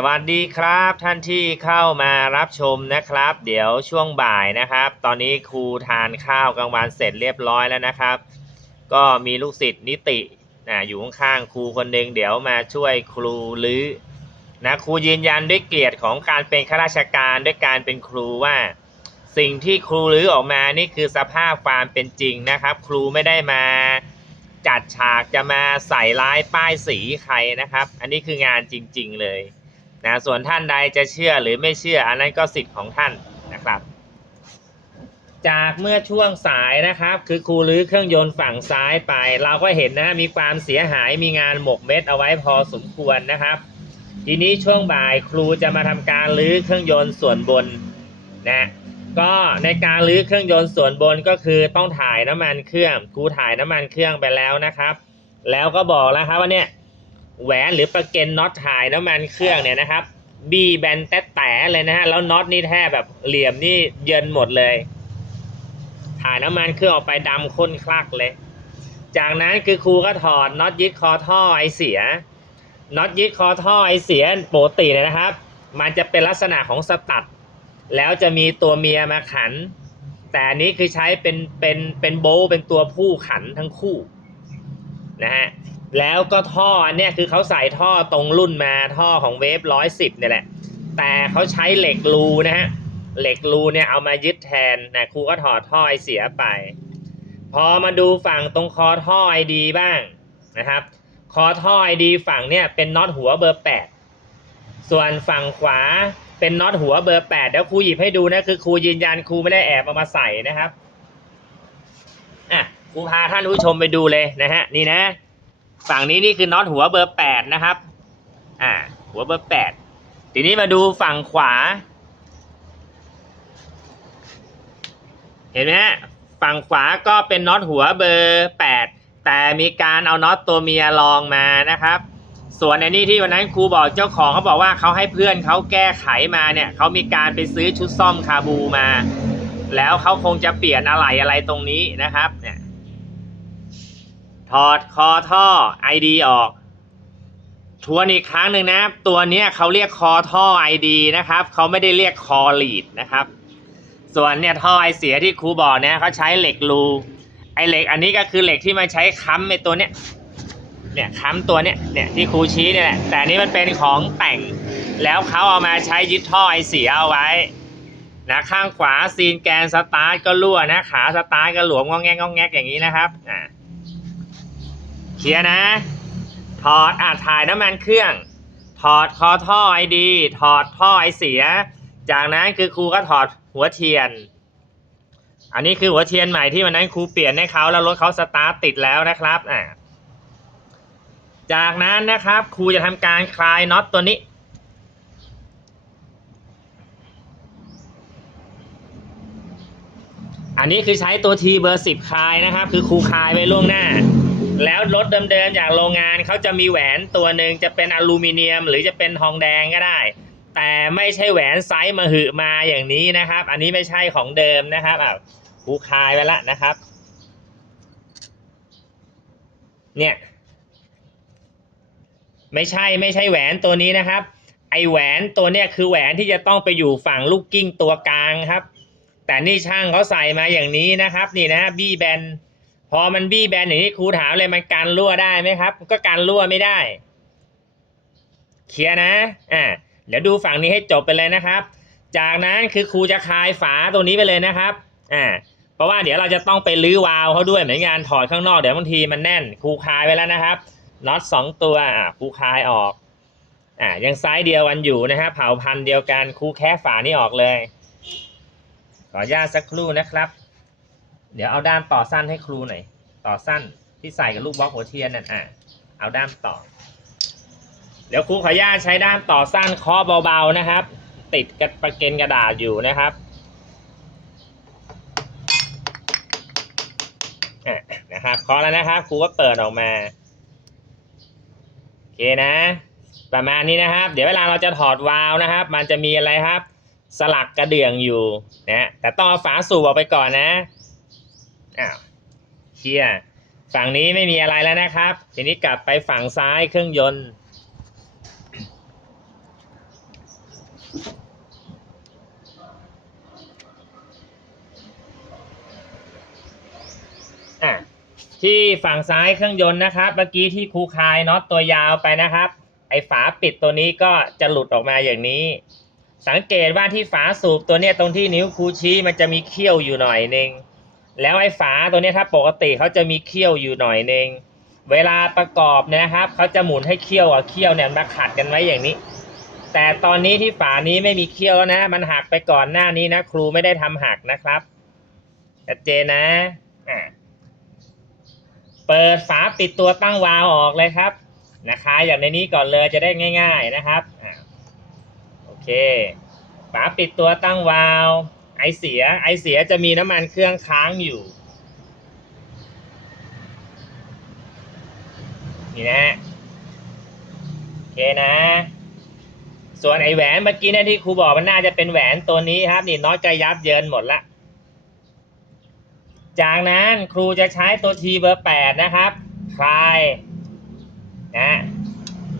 สวัสดีครับท่านที่เข้ามารับชมนะครับ เดี๋ยวช่วงบ่ายนะครับ ตอนนี้ครูทานข้าวกลางวันเสร็จเรียบร้อยแล้วนะครับ ก็มีลูกศิษย์นิตินะอยู่ข้างๆครูคนหนึ่งเดี๋ยวมาช่วยครูลือ้อนะครูยืนยันด้วยเกียรติของการเป็นข้าราชการด้วยการเป็นครูว่า สิ่งที่ครูลือออกมานี่คือสภาพความเป็นจริงนะครับ ครูไม่ได้มาจัดฉากจะมาใส่ร้ายป้ายสีใครนะครับ อันนี้คืองานจริง ๆ เลย นะส่วนท่านใดจะเชื่อหรือไม่เชื่อ อันนั้นก็สิทธิ์ของท่านนะครับ จากเมื่อช่วงสายนะครับ คือครูรื้อเครื่องยนต์ฝั่งซ้ายไป เราก็เห็นนะมีความเสียหายมีงานหมกเม็ดเอาไว้พอสมควรนะครับ ทีนี้ช่วงบ่ายครูจะมาทำการรื้อเครื่องยนต์ส่วนบนนะก็ในการรื้อเครื่องยนต์ส่วนบนก็คือต้องถ่ายน้ำมันเครื่องครูถ่ายน้ำมันเครื่องไปแล้วนะครับ แล้วก็บอกแล้วครับว่าเนี่ย แหวนหรือประเก็นน็อตถ่ายน้ำมันเครื่องเนี่ยนะครับบีแบนแต๊ะแตะเลยนะฮะแล้วน็อตนี่แทบแบบเหลี่ยมนี่เยินหมดเลย ถ่ายน้ำมันเครื่องออกไปดำข้นคลักเลย จากนั้นคือครูก็ถอดน็อตยึดคอท่อไอเสียน็อตยึดคอท่อไอเสียปกติเนี่ยนะครับ มันจะเป็นลักษณะของสตัด แล้วจะมีตัวเมียมาขัน แต่อันนี้คือใช้เป็นเป็นเป็นโบเป็นตัวผู้ขันทั้งคู่นะฮะ แล้วก็ท่ออันเนี้ยคือเขาใส่ท่อตรงรุ่นมาท่อของเวฟร้อยสิบเนี่ยแหละ แต่เขาใช้เหล็กรูนะฮะ เหล็กรูเนี่ยเอามายึดแทนนะครูก็ถอดท่อไอเสียไป พอมาดูฝั่งตรงคอท่อไอดีบ้างนะครับ คอท่อไอดีฝั่งเนี่ยเป็นน็อตหัวเบอร์แปดส่วนฝั่งขวาเป็นน็อตหัวเบอร์แปดเดี๋ยวครูหยิบให้ดูนะคือครูยืนยันครูไม่ได้แอบเอามาใส่นะครับอะครูพาท่านผู้ชมไปดูเลยนะฮะนี่นะ ฝั่งนี้นี่คือน็อตหัวเบอร์แปดนะครับ อ่า หัวเบอร์แปดทีนี้มาดูฝั่งขวา เห็นไหมฮะฝั่งขวาก็เป็นน็อตหัวเบอร์แปดแต่มีการเอาน็อตตัวเมียรองมานะครับ ส่วนในนี้ที่วันนั้นครูบอกเจ้าของเขาบอกว่าเขาให้เพื่อนเขาแก้ไขมาเนี่ยเขามีการไปซื้อชุดซ่อมคาบูมา แล้วเขาคงจะเปลี่ยนอะไรอะไรตรงนี้นะครับเนี่ย ถอดคอท่อ ID ออก ทวนอีกครั้งหนึ่งนะ ตัวนี้เขาเรียกคอท่อ ID นะครับ เขาไม่ได้เรียกคอลีดนะครับ ส่วนเนี่ยท่อไอเสียที่ครูบอกเนี่ยเขาใช้เหล็กรู ไอเหล็กอันนี้ก็คือเหล็กที่มาใช้ค้ำไอตัวเนี้ย เนี่ยค้ำตัวเนี้ย เนี่ยที่ครูชี้เนี่ยแหละ แต่นี้มันเป็นของแต่ง แล้วเขาเอามาใช้ยึดท่อไอเสียเอาไว้นะข้างขวาซีนแกนสตาร์ทก็รั่วนะขาสตาร์ทก็หลวมงอแงกงอแงกอย่างนี้นะครับอ่า เคลียร์นะ ถอดอ่าถ่ายน้ำมันเครื่อง ถอดคอท่อไอดี ถอดท่อไอเสีย จากนั้นคือครูก็ถอดหัวเทียน อันนี้คือหัวเทียนใหม่ที่วันนั้นครูเปลี่ยนให้เขาแล้วรถเขาสตาร์ทติดแล้วนะครับอ่าจากนั้นนะครับครูจะทำการคลายน็อตตัวนี้อันนี้คือใช้ตัวทีเบอร์สิบคลายนะครับ คือครูคลายไว้ล่วงหน้า แล้วรถเดิมๆจากโรงงานเขาจะมีแหวนตัวหนึ่งจะเป็นอลูมิเนียม หรือจะเป็นทองแดงก็ได้ แต่ไม่ใช่แหวนไซส์มาหืมาอย่างนี้นะครับ อันนี้ไม่ใช่ของเดิมนะครับอะครูคายไว้ละนะครับ เนี่ย ไม่ใช่ไม่ใช่แหวนตัวนี้นะครับ ไอแหวนตัวเนี้ยคือแหวนที่จะต้องไปอยู่ฝั่งลูกกิ้งตัวกลางครับ แต่นี่ช่างเขาใส่มาอย่างนี้นะครับ นี่นะบี้แบน พอมันบี้แบนอย่างนี้ครูถามเลยมันกันรั่วได้ไหมครับ ก็กันรั่วไม่ได้ เคลียร์นะ อ่าเดี๋ยวดูฝั่งนี้ให้จบไปเลยนะครับ จากนั้นคือครูจะคลายฝาตัวนี้ไปเลยนะครับ อ่า เพราะว่าเดี๋ยวเราจะต้องไปลื้อวาล์วเขาด้วยเหมือนกันถอดข้างนอกเดี๋ยวบางทีมันแน่นครูคลายไว้แล้วนะครับน็อตสองตัว อ่าครูคลายออก อ่า ยังไซส์เดียวกันอยู่นะครับเผาพันธุ์เดียวกันครูแค่ฝานี้ออกเลย ขออนุญาตสักครู่นะครับ เดี๋ยวเอาด้ามต่อสั้นให้ครูหน่อย ต่อสั้นที่ใส่กับลูกบล็อกหัวเทียนนั่นอะ เอาด้ามต่อ เดี๋ยวครูขออนุญาตใช้ด้ามต่อสั้นเคาะเบาๆนะครับ ติดกับประเก็นกระดาษอยู่นะครับอะนะครับเคาะแล้วนะครับครูก็เปิดออกมาโอเคนะ ประมาณนี้นะครับ เดี๋ยวเวลาเราจะถอดวาล์วนะครับ มันจะมีอะไรครับ สลักกระเดื่องอยู่นะแต่ต้องเอาฝาสูบออกไปก่อนนะ อ้าวเคลียร์ฝั่งนี้ไม่มีอะไรแล้วนะครับ ทีนี้กลับไปฝั่งซ้ายเครื่องยนต์ อะที่ฝั่งซ้ายเครื่องยนต์นะครับ เมื่อกี้ที่ครูคลายน็อตตัวยาวไปนะครับ ไอ้ฝาปิดตัวนี้ก็จะหลุดออกมาอย่างนี้ สังเกตว่าที่ฝาสูบตัวเนี้ยตรงที่นิ้วครูชี้มันจะมีเขี้ยวอยู่หน่อยหนึง แล้วไอ้ฝาตัวนี้ถ้าปกติเขาจะมีเขี้ยวอยู่หน่อยนึงเวลาประกอบเนะครับเขาจะหมุนให้เขี้ยวกับเขี้ยวเนี่ยมาขัดกันไว้อย่างนี้ แต่ตอนนี้ที่ฝานี้ไม่มีเขี้ยวแล้วนะ มันหักไปก่อนหน้านี้นะ ครูไม่ได้ทำหักนะครับชัดเจนนะอ่าเปิดฝาปิดตัวตั้งวาล์วออกเลยครับนะคะอย่างในนี้ก่อนเลยจะได้ง่าย ๆนะครับอ่าโอเคฝาปิดตัวตั้งวาล์ว ไอเสีย ไอเสียจะมีน้ำมันเครื่องค้างอยู่ นี่นะฮะโอเคนะ ส่วนไอแหวนเมื่อกี้เนี่ยที่ครูบอกมันน่าจะเป็นแหวนตัวนี้ครับ นี่น็อตก็ยับเยินหมดละ จากนั้นครูจะใช้ตัวทีเบอร์แปดนะครับคลายนะ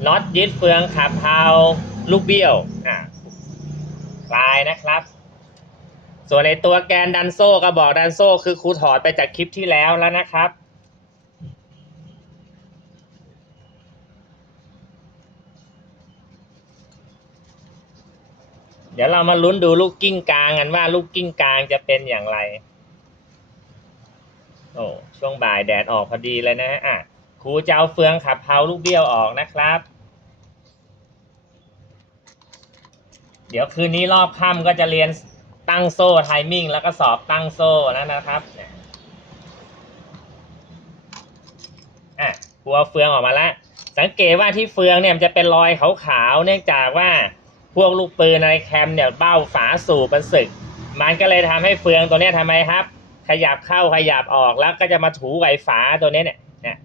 น็อตยึดเฟืองขับเพาลูกเบี้ยวอะคลายนะครับ ส่วนในตัวแกนดันโซ่กระบอกดันโซ่คือครูถอดไปจากคลิปที่แล้วแล้วนะครับ เดี๋ยวเรามาลุ้นดูลูกกิ้งกลางกันว่าลูกกิ้งกลางจะเป็นอย่างไร โอ้ช่วงบ่ายแดดออกพอดีเลยนะฮะอะครูจะเอาเฟืองขับเพาลูกเบี้ยวออกนะครับเดี๋ยวคืนนี้รอบค่ำก็จะเรียน ตั้งโซ่ไทมิ่งแล้วก็สอบตั้งโซ่นะนะครับอะครูเฟืองออกมาแล้ว สังเกตว่าที่เฟืองเนี่ยมันจะเป็นรอยขาวๆเนื่องจากว่าพวกลูกปืนในแคมเนี่ยเบ้าฝาสูบมันสึก มันก็เลยทำให้เฟืองตัวนี้ยทำไมครับ ขยับเข้าขยับออกแล้วก็จะมาถูไอ้ฝาตัวนี้เนี่ยเนี่ย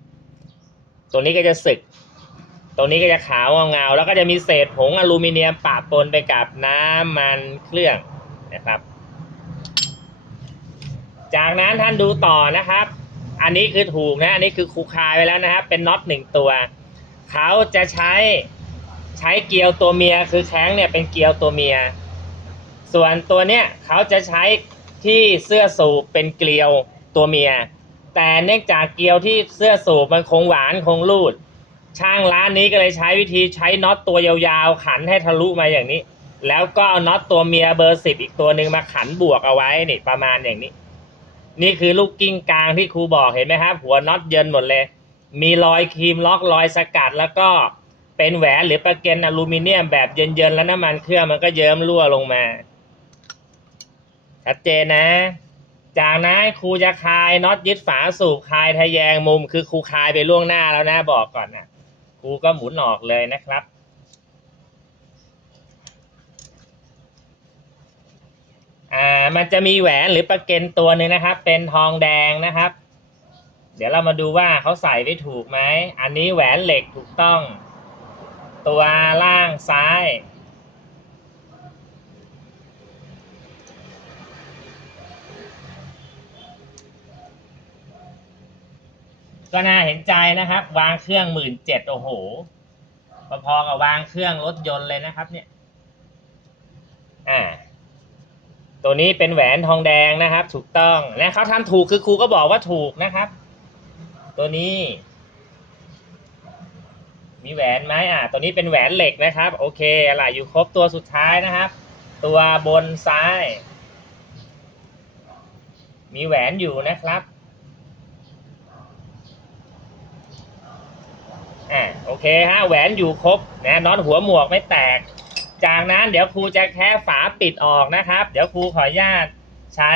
ตัวนี้ก็จะสึกตัวนี้ก็จะขาวเงาๆแล้วก็จะมีเศษผงอลูมิเนียมปะปนไปกับน้ำมันเครื่อง นะครับ จากนั้นท่านดูต่อนะครับ อันนี้คือถูกนะ อันนี้คือครูคายไปแล้วนะครับ เป็นน็อตหนึ่งตัว เขาจะใช้ใช้เกลียวตัวเมีย คือแข้งเนี่ยเป็นเกลียวตัวเมีย ส่วนตัวเนี้ยเขาจะใช้ที่เสื้อสูบเป็นเกลียวตัวเมีย แต่เนื่องจากเกลียวที่เสื้อสูบมันคงหวานคงรูด ช่างร้านนี้ก็เลยใช้วิธีใช้น็อตตัวยาวๆขันให้ทะลุมาอย่างนี้ แล้วก็เอาน็อตตัวเมียเบอร์สิบอีกตัวหนึ่งมาขันบวกเอาไว้นี่ประมาณอย่างนี้ นี่คือลูกกิ้งกลางที่ครูบอกเห็นไหมครับหัวน็อตเยินหมดเลย มีรอยครีมล็อกรอยสกัดแล้วก็เป็นแหวนหรือประเก็นอลูมิเนียมแบบเย็นๆแล้วน้ำมันเครื่องมันก็เยิ้มรั่วลงมาชัดเจนนะ จากนั้นครูจะคลายน็อตยึดฝาสูบคลายทะแยงมุม คือครูคลายไปล่วงหน้าแล้วนะบอกก่อนนะครูก็หมุนออกเลยนะครับ อ่ามันจะมีแหวนหรือประเก็นตัวหนึ่งนะครับ เป็นทองแดงนะครับ เดี๋ยวเรามาดูว่าเขาใส่ได้ถูกไหมอันนี้แหวนเหล็กถูกต้อง ตัวล่างซ้าย ก็น่าเห็นใจนะครับ วางเครื่องหมื่นเจ็ดโอ้โหพอๆกับวางเครื่องรถยนต์เลยนะครับเนี่ย อ่า ตัวนี้เป็นแหวนทองแดงนะครับ ถูกต้องนะเขาทำถูกคือครูก็บอกว่าถูกนะครับ ตัวนี้ มีแหวนไหมอ่าตัวนี้เป็นแหวนเหล็กนะครับ โอเคอะไรอยู่ครบตัวสุดท้ายนะครับ ตัวบนซ้าย มีแหวนอยู่นะครับอ่าโอเคฮะแหวนอยู่ครบนะน็อตหัวหมวกไม่แตก จากนั้นเดี๋ยวครูจะแค่ฝาปิดออกนะครับ เดี๋ยวครูขออนุญาตใช้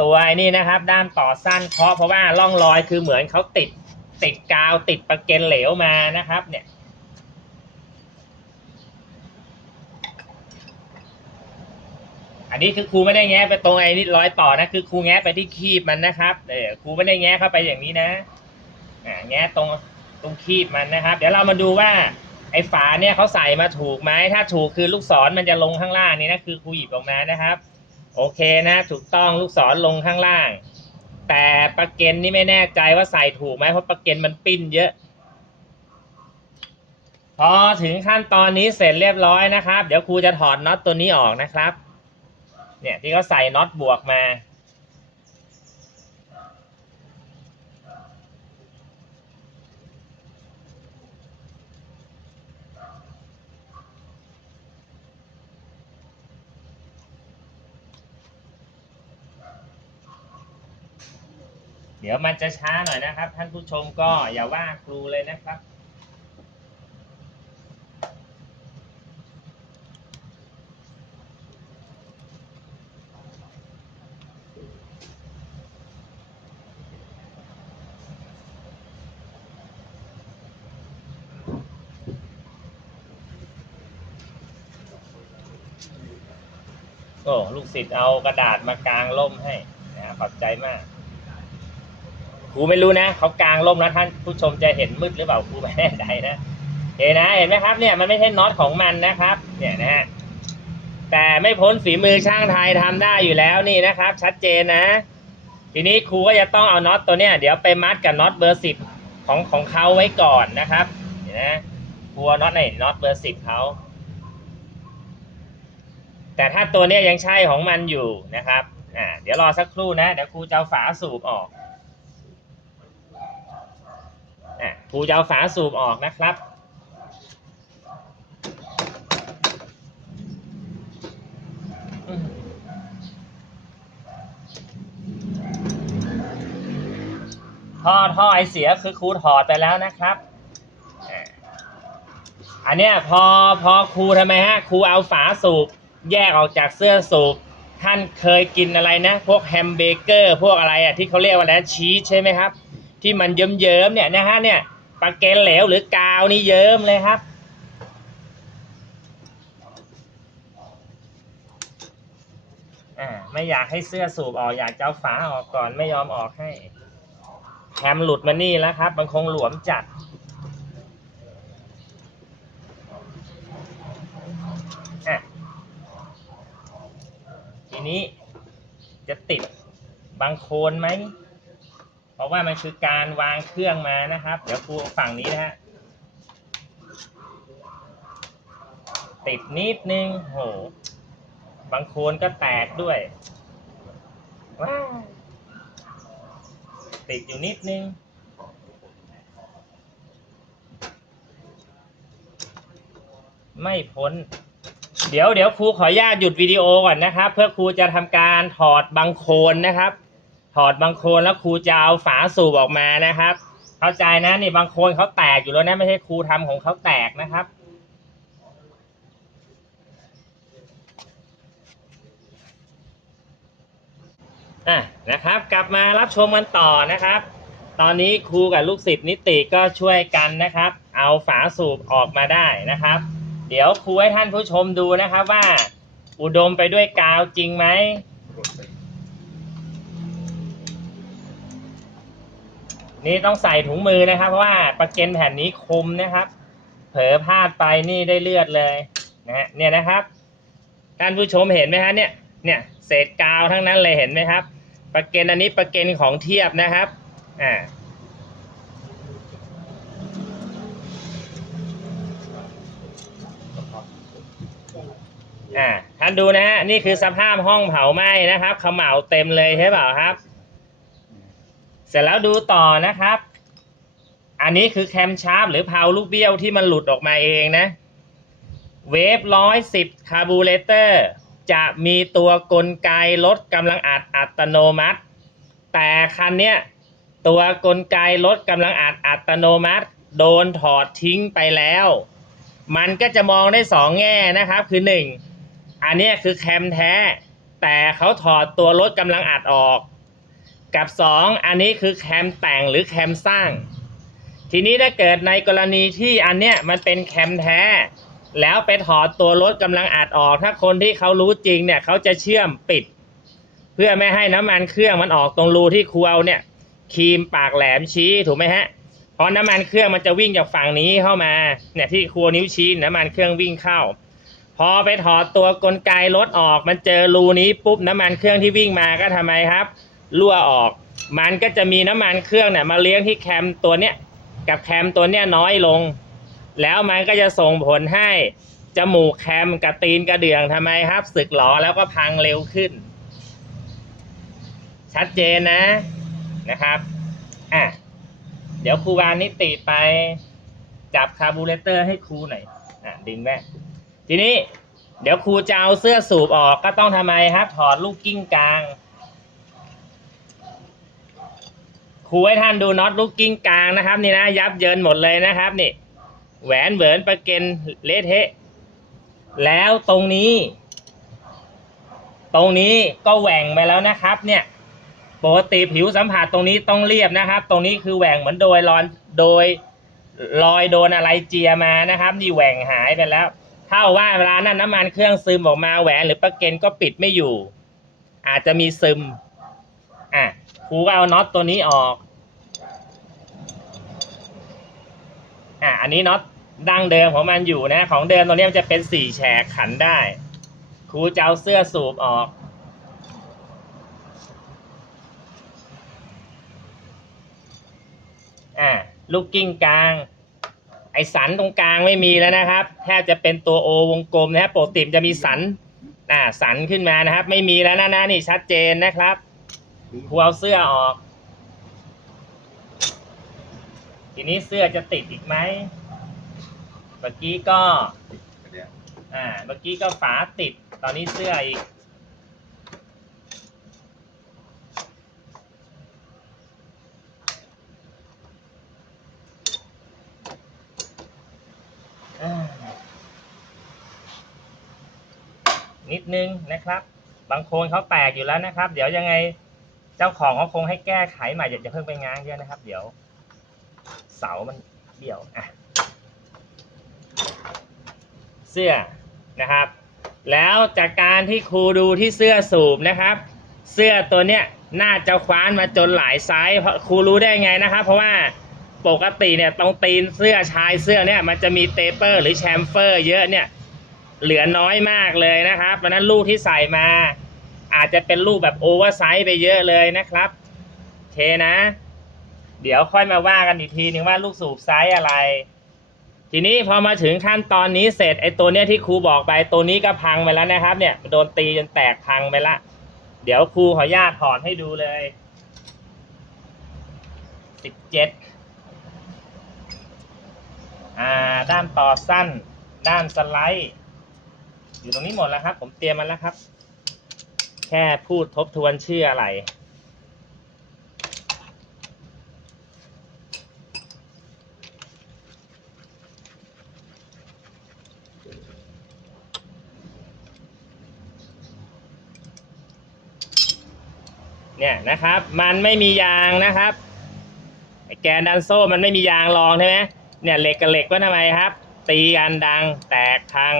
ตัวนี่นะครับ ด้ามต่อสั้นเคาะเพราะว่าร่องรอยคือเหมือนเขาติดติดกาวติดประเก็นเหลวมานะครับ เนี่ยอันนี้คือครูไม่ได้แงะไปตรงไอ้นี่รอยต่อนะคือครูแงะไปที่คีบมันนะครับเออครูไม่ได้แงะเข้าไปอย่างนี้นะอ่าแงะตรงตรงคีบมันนะครับ เดี๋ยวเรามาดูว่า ไอ้ฝาเนี่ยเขาใส่มาถูกไหมถ้าถูกคือลูกศรมันจะลงข้างล่างนี่นะคือครูหยิบออกมานะครับ โอเคนะถูกต้องลูกศรลงข้างล่าง แต่ประเก็นนี่ไม่แน่ใจว่าใส่ถูกไหมเพราะประเก็นมันปิ้นเยอะ พอถึงขั้นตอนนี้เสร็จเรียบร้อยนะครับ เดี๋ยวครูจะถอดน็อตตัวนี้ออกนะครับ เนี่ยที่เขาใส่น็อตบวกมา เดี๋ยวมันจะช้าหน่อยนะครับ ท่านผู้ชมก็อย่าว่าครูเลยนะครับโอ้ลูกศิษย์เอากระดาษมากางร่มให้นะขอบใจมาก ครูไม่รู้นะเขากลางร่มแล้วท่านผู้ชมจะเห็นมืดหรือเปล่าครูไม่แน่ใจนะเห็นนะเห็นไหมครับเนี่ยมันไม่ใช่น็อตของมันนะครับ เนี่ยนะฮะแต่ไม่พ้นฝีมือช่างไทยทำได้อยู่แล้วนี่นะครับ ชัดเจนนะ ทีนี้ครูก็จะต้องเอาน็อตตัวเนี้ยเดี๋ยวไปมัดกับน็อตเบอร์สิบของของเขาไว้ก่อนนะครับเห็นนะครูน็อตไหนน็อตเบอร์สิบเขาแต่ถ้าตัวเนี้ยยังใช่ของมันอยู่นะครับอ่าเดี๋ยวรอสักครู่นะเดี๋ยวครูจะเอาฝาสูบออก อะ ครูจะเอาฝาสูบออกนะครับ ท่อท่อไอเสียคือครูถอดไปแล้วนะครับ อันเนี้ยพอพอครูทำไมฮะครูเอาฝาสูบแยกออกจากเสื้อสูบท่านเคยกินอะไรนะ พวกแฮมเบเกอร์ พวกอะไรอะที่เขาเรียกว่าอะไรชีสใช่ไหมครับ ที่มันเยิ้มๆเนี่ยนะฮะเนี่ย ปลาเกนเหลวหรือกาวนี่เยิ้มเลยครับอ่าไม่อยากให้เสื้อสูบออกอยากเจะเอาฝาออกก่อนไม่ยอมออกให้แฮมหลุดมานี่แล้วครับ มันคงหลวมจัดอะทีนี้จะติดบางโคนไหม ราะว่ามันคือการวางเครื่องมานะครับ เดี๋ยวครูฝั่งนี้นะฮะติดนิดนึงโห บางโคนก็แตกด้วยว้าวติดอยู่นิดนึง ไม่พ้น เดี๋ยวเดี๋ยวครูขออนุญาตหยุดวิดีโอก่อนนะครับ เพื่อครูจะทำการถอดบางโคนนะครับ ถอดบางโคนแล้วครูจะเอาฝาสูบออกมานะครับ เข้าใจนะนี่บางโคนเขาแตกอยู่แล้วนะไม่ใช่ครูทำของเขาแตกนะครับอะนะครับ กลับมารับชมกันต่อนะครับ ตอนนี้ครูกับลูกศิษย์นิติก็ช่วยกันนะครับ เอาฝาสูบออกมาได้นะครับ เดี๋ยวครูให้ท่านผู้ชมดูนะครับว่า อุดมไปด้วยกาวจริงไหม นี่ต้องใส่ถุงมือนะครับ เพราะว่าประเก็นแผ่นนี้คมนะครับ เผลอพลาดไปนี่ได้เลือดเลยนะฮะเนี่ยนะครับท่านผู้ชมเห็นไหมฮะเนี่ยเนี่ยเศษกาวทั้งนั้นเลยเห็นไหมครับ ประเก็นอันนี้ประเก็นของเทียบนะครับอ่าอ่าท่านดูนะฮะนี่คือสภาพห้องเผาไหม้นะครับเขม่าเต็มเลยใช่เปล่าครับ เสร็จแล้วดูต่อนะครับ อันนี้คือแคมชาร์ปหรือเพาลูกเบี้ยวที่มันหลุดออกมาเองนะ เวฟร้อยสิบคาร์บูเรเตอร์จะมีตัวกลไกลดกำลังอัดอัตโนมัติ แต่คันเนี้ยตัวกลไกลดกำลังอัดอัตโนมัติ โดนถอดทิ้งไปแล้ว มันก็จะมองได้สองแง่นะครับ คือหนึ่งอันนี้คือแคมแท้ แต่เขาถอดตัวลดกำลังอัดออก กับ 2 อันนี้คือแคมแต่งหรือแคมสร้าง ทีนี้ถ้าเกิดในกรณีที่อันเนี้ยมันเป็นแคมแท้ แล้วไปถอดตัวรถกำลังอัดออก ถ้าคนที่เขารู้จริงเนี่ยเขาจะเชื่อมปิด เพื่อไม่ให้น้ำมันเครื่องมันออกตรงรูที่ครูเอาเนี่ยครีมปากแหลมชี้ถูกไหมฮะเพราะน้ำมันเครื่องมันจะวิ่งจากฝั่งนี้เข้ามาเนี่ยที่ครัวนิ้วชี้น้ำมันเครื่องวิ่งเข้า พอไปถอดตัวกลไกรถออกมันเจอรูนี้ปุ๊บน้ำมันเครื่องที่วิ่งมาก็ทำไมครับ รั่วออก มันก็จะมีน้ำมันเครื่องเนี่ยมาเลี้ยงที่แคมตัวเนี้ยกับแคมตัวเนี้ยน้อยลง แล้วมันก็จะส่งผลให้จมูกแคมกับตีนกระเดื่องทำไมครับสึกหรอแล้วก็พังเร็วขึ้น ชัดเจนนะนะครับอะเดี๋ยวครูวานิติไปจับคาร์บูเรเตอร์ให้ครูหน่อยอะดึงแม่ทีนี้เดี๋ยวครูจะเอาเสื้อสูบออกก็ต้องทำไมครับถอดลูกกิ้งกลาง ครูให้ท่านดูน็อตลูกกิ้งกลางนะครับนี่นะยับเยินหมดเลยนะครับนี่แหวนเหวินประเก็นเละเทะแล้วตรงนี้ ตรงนี้ก็แหว่งไปแล้วนะครับ เนี่ยปกติผิวสัมผัสตรงนี้ต้องเรียบนะครับ ตรงนี้คือแหว่งเหมือนโดยรอนโดยรอยโดนอะไรเจียมานะครับ นี่แหว่งหายไปแล้วเท่าว่าเวลานั้นน้ำมันเครื่องซึมออกมาแหวนหรือประเก็นก็ปิดไม่อยู่ อาจจะมีซึมอะ ครูก็เอาน็อตตัวนี้ออก อะอันนี้น็อตดั้งเดิมของมันอยู่นะ ของเดิมตัวนี้มันจะเป็นสี่แฉกขันได้ ครูจะเอาเสื้อสูบออก อ่าลูกกิ้งกลาง ไอสันตรงกลางไม่มีแล้วนะครับ แทบจะเป็นตัวโอวงกลมนะครับปกติมจะมีสันอ่าสันขึ้นมานะครับ ไม่มีแล้วนะนะนี่ชัดเจนนะครับ ครูเอาเสื้อออก ทีนี้เสื้อจะติดอีกไหม เมื่อกี้ก็เนี่ยอ่า เมื่อกี้ก็ฝาติด ตอนนี้เสื้ออีกอ่านิดนึงนะครับ บางโคนเขาแตกอยู่แล้วนะครับ เดี๋ยวยังไง เจ้าของเขาคงให้แก้ไขใหม่อย่าจะเพิ่งไปง้างเยอะนะครับ เดี๋ยว เสามันเบี้ยวอะเสื้อนะครับ แล้วจากการที่ครูดูที่เสื้อสูบนะครับ เสื้อตัวเนี้ยน่าจะคว้านมาจนหลายไซส์เพราะครูรู้ได้ไงนะครับ เพราะว่าปกติเนี่ยตรงตีนเสื้อชายเสื้อเนี่ยมันจะมีเตเปอร์หรือแชมเฟอร์ เยอะเนี่ยเหลือน้อยมากเลยนะครับเพราะฉะนั้นลูกที่ใส่มา อาจจะเป็นลูกแบบโอเวอร์ไซส์ไปเยอะเลยนะครับเคนะ เดี๋ยวค่อยมาว่ากันอีกทีนึงว่าลูกสูบไซส์อะไร ทีนี้พอมาถึงขั้นตอนนี้เสร็จไอ้ตัวเนี้ยที่ครูบอกไปตัวนี้ก็พังไปแล้วนะครับ เนี่ยโดนตีจนแตกพังไปละ เดี๋ยวครูขออนุญาตถอดให้ดูเลยสิบเจ็ดอ่าด้านต่อสั้น ด้านสไลด์ อยู่ตรงนี้หมดแล้วครับ ผมเตรียมมาแล้วครับ ค่พูดทบทวนชื่ออะไร เนี่ยนะครับ มันไม่มียางนะครับแกนดันโซ่มันไม่มียางรองใช่ไหมเนี่ยเหล็กกับเหล็กก็ทำไมครับ ตีกันดังแตกพัง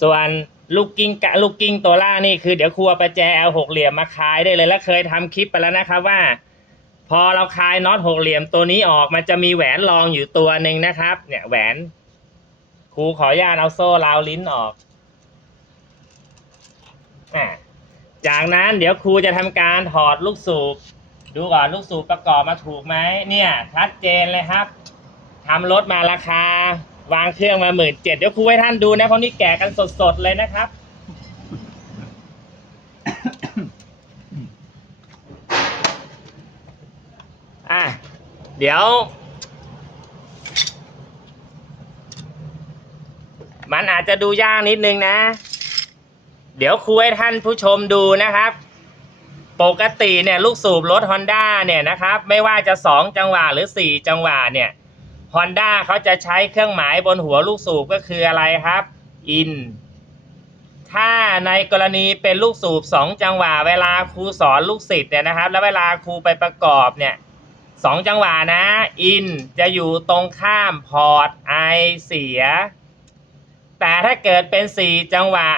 ส่วน ลูกกิ้งกะลูกกิ้งตัวล่านี่คือเดี๋ยวครัวประแจเอลหกเหลี่ยมมาคลายได้เลยแล้วเคยทำคลิปไปแล้วนะครับว่า พอเราคลายน็อตหกเหลี่ยมตัวนี้ออกมันจะมีแหวนรองอยู่ตัวหนึ่งนะครับ เนี่ยแหวนครูขออนุญาตเอาโซ่ราวลิ้นออกอ่าจากนั้นเดี๋ยวครูจะทำการถอดลูกสูบดูก่อนลูกสูบประกอบมาถูกไหมเนี่ยชัดเจนเลยครับทำรถมาราคา วางเครื่องมาหมื่นเจ็ดเดี๋ยวครูให้ท่านดูนะเพราะนี่แกะกันสดๆเลยนะครับ อะ เดี๋ยว มันอาจจะดูยากนิดนึงนะ เดี๋ยวครูให้ท่านผู้ชมดูนะครับ ปกติเนี่ยลูกสูบรถ Honda เนี่ยนะครับ ไม่ว่าจะ 2 จังหวะหรือ 4 จังหวะเนี่ย Honda เขาจะใช้เครื่องหมายบนหัวลูกสูบก็คืออะไรครับ in ถ้าในกรณีเป็นลูกสูบ 2 จังหวะ เวลาครูสอนลูกศิษย์เนี่ยนะครับ แล้วเวลาครูไปประกอบเนี่ยสองจังหวะนะ in จะอยู่ตรงข้ามพอร์ต I เสีย แต่ถ้าเกิดเป็น 4 จังหวะ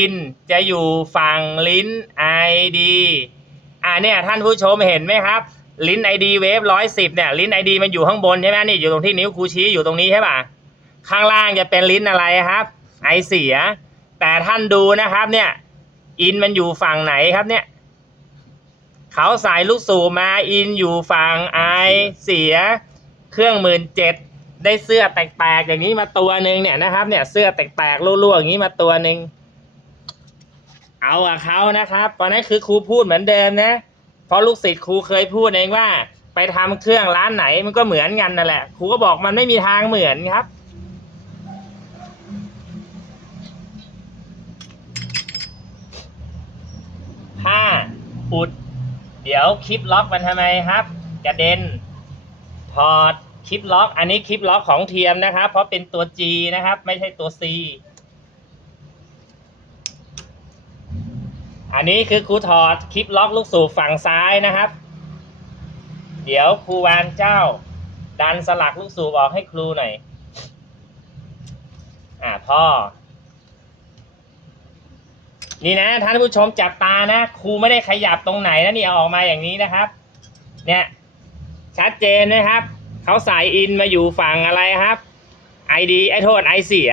in จะอยู่ฝั่งลิ้น id อ่าเนี่ยท่านผู้ชมเห็นไหมครับ ลิ้น id เวฟร้อยสิบเนี่ยลิ้น id มันอยู่ข้างบนใช่ไหมนี่อยู่ตรงที่นิ้วครูชี้อยู่ตรงนี้ใช่ป่ะข้างล่างจะเป็นลิ้นอะไรครับ ไอเสีย แต่ท่านดูนะครับเนี่ย อินมันอยู่ฝั่งไหนครับเนี่ยเขาใส่ลูกสูบมาอินอยู่ฝั่งไอเสีย เครื่องหมื่นเจ็ดได้เสื้อแตกๆอย่างนี้มาตัวหนึ่งเนี่ยนะครับ เนี่ยเสื้อแตกๆรั่วๆอย่างนี้มาตัวหนึ่งเอาอะเขานะครับตอนนั้นคือครูพูดเหมือนเดิมนะ เพราะลูกศิษย์ครูเคยพูดเองว่า ไปทำเครื่องร้านไหนมันก็เหมือนกันนั่นแหละครูก็บอกมันไม่มีทางเหมือนครับผ้าอุด เดี๋ยวคลิปล็อกมันทำไมครับกระเด็นถอดคลิปล็อก อันนี้คลิปล็อกของเทียมนะครับ เพราะเป็นตัว G นะครับ ไม่ใช่ตัว C อันนี้คือครูถอดคลิปล็อกลูกสูบฝั่งซ้ายนะครับ เดี๋ยวครูวานเจ้า ดันสลักลูกสูบออกให้ครูหน่อย อ่าพ่อ นี่นะท่านผู้ชมจับตานะครูไม่ได้ขยับตรงไหนนะนี่เอาออกมาอย่างนี้นะครับ เนี่ยชัดเจนนะครับเขาใส่อินมาอยู่ฝั่งอะไรครับไอดีไอโทษไอเสีย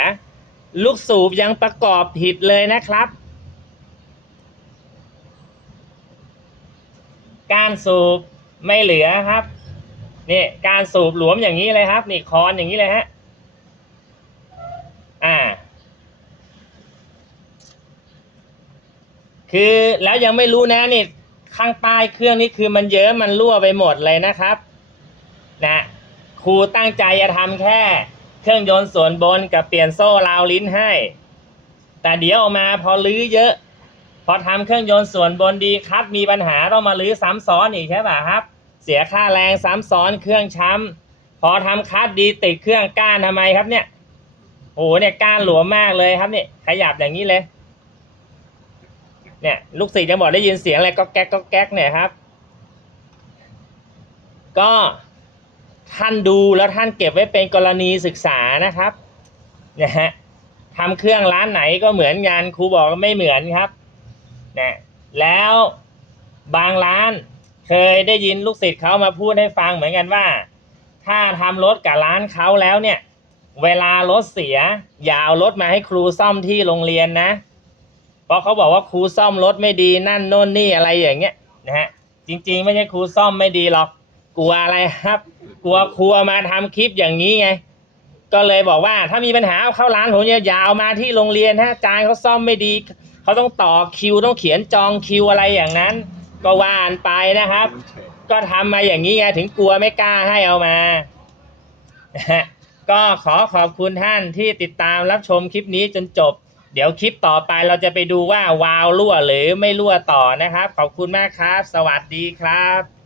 ลูกสูบยังประกอบผิดเลยนะครับ การสูบไม่เหลือครับนี่การสูบหลวมอย่างนี้เลยครับ นี่คอนอย่างนี้เลยฮะอ่า คือแล้วยังไม่รู้นะนี่ข้างใต้เครื่องนี่คือมันเยอะมันรั่วไปหมดเลยนะครับ นะครูตั้งใจจะทำแค่ เครื่องยนต์ส่วนบนกับเปลี่ยนโซ่ราวลิ้นให้ แต่เดี๋ยวออกมาพอลื้อเยอะ พอทำเครื่องยนต์ส่วนบนดีคัดมีปัญหาต้องมาลื้อซ้ำซ้อนอีกใช่ป่ะครับ เสียค่าแรงซ้ำซ้อนเครื่องช้ำพอทำคัดดีติดเครื่องก้านทำไมครับเนี่ยโอ้โหเนี่ยก้านหลวมมากเลยครับเนี่ยขยับอย่างนี้เลย เนี่ยลูกศิษย์ยังบอกได้ยินเสียงอะไรก็แก๊กก็แก๊กเนี่ยครับ ก็ท่านดูแล้วท่านเก็บไว้เป็นกรณีศึกษานะครับนะฮะทำเครื่องร้านไหนก็เหมือนกันครูบอกไม่เหมือนครับ นะแล้วบางร้านเคยได้ยินลูกศิษย์เขามาพูดให้ฟังเหมือนกันว่า ถ้าทำรถกับร้านเขาแล้วเนี่ย เวลารถเสีย อย่าเอารถมาให้ครูซ่อมที่โรงเรียนนะ เพราะเขาบอกว่าครูซ่อมรถไม่ดีนั่นโน่นนี่อะไรอย่างเงี้ยนะฮะจริง ๆ ไม่ใช่ครูซ่อมไม่ดีหรอกกลัวอะไรครับ กลัวครูเอามาทำคลิปอย่างนี้ไง ก็เลยบอกว่าถ้ามีปัญหาเข้าร้านผมเนี่ยอย่าเอามาที่โรงเรียนฮะจารย์เขาซ่อมไม่ดี เขาต้องต่อคิวต้องเขียนจองคิวอะไรอย่างนั้น ก็ว่านไปนะครับ ก็ทำมาอย่างนี้ไงถึงกลัวไม่กล้าให้เอามา ก็ขอขอบคุณท่านที่ติดตามรับชมคลิปนี้จนจบ เดี๋ยวคลิปต่อไปเราจะไปดูว่าวาล์วรั่วหรือไม่รั่วต่อนะครับ ขอบคุณมากครับ สวัสดีครับ